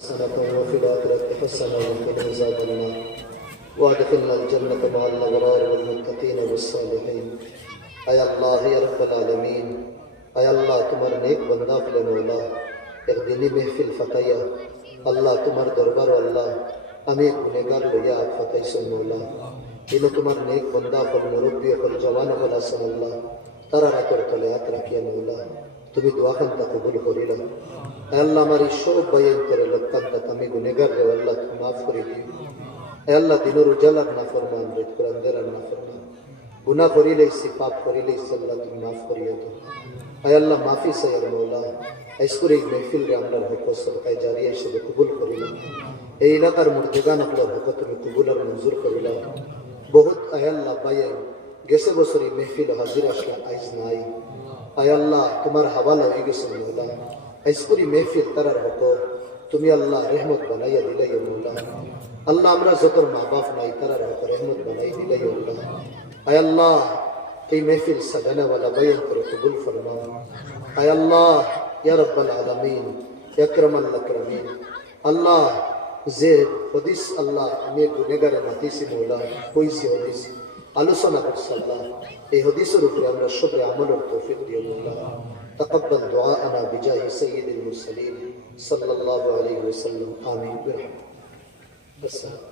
حسنة وفي الآخرة حسنة وقنا عذاب النار وادخلنا الجنة مع الأبرار والمتقين والصالحين اے اللہ یا رب العالمین اے اللہ تمہار نیک بندہ فل مولا ایک دینی محفل فتحیا اللہ تمہار دربار اللہ ہمیں گنہگار لیا فتح سن مولا انہیں تمہار نیک بندہ فل مربی فل جوان فل حسن اللہ ترى راتر طلعت ركيا مولا تمي دعاء تقبل قريلا اے اللہ ہماری شوق بیان تیرے لکن تمی گنہگار رے واللہ تو معاف کری دی اے اللہ دینو رجال اپنا فرمان رت قرآن اپنا فرمان گناہ করিলে সে পাপ করিলে আল্লাহ তুমি মাফ করিও তো আয় আল্লাহ মাফি চাই মওলা আজকের এই মাহফিল রে আমরা হক সদকায়ে জারিয়া হিসেবে কবুল করিলাম এই এলাকার মুর্দেগান আপনার হক তুমি কবুল আর মঞ্জুর করিলাম বহুত আয় আল্লাহ পায়ে গেছে বছর এই মাহফিল হাজির আসলা আইজ নাই আয় আল্লাহ তোমার হাওয়ালা হয়ে গেছে মওলা আজকের এই মাহফিল তারার হক তুমি আল্লাহ রহমত বানাইয়া দিলাই মওলা আল্লাহ আমরা যত মা বাপ নাই তারার হক রহমত বানাই দিলাই মওলা اے اللہ کی محفل سجانے والا بیان کرو قبول فرماؤ اے اللہ یا رب العالمین یا اکرم الاکرمین اللہ زیر حدیث اللہ میں گنہگار حدیث مولا کوئی سی حدیث আলোচনা করছে আল্লাহ এই হাদিসের উপরে আমরা সবে আমল ও তৌফিক দিও مولا تقبل دعاءنا بجاه سيد المرسلين صلى الله عليه وسلم آمين برحمتك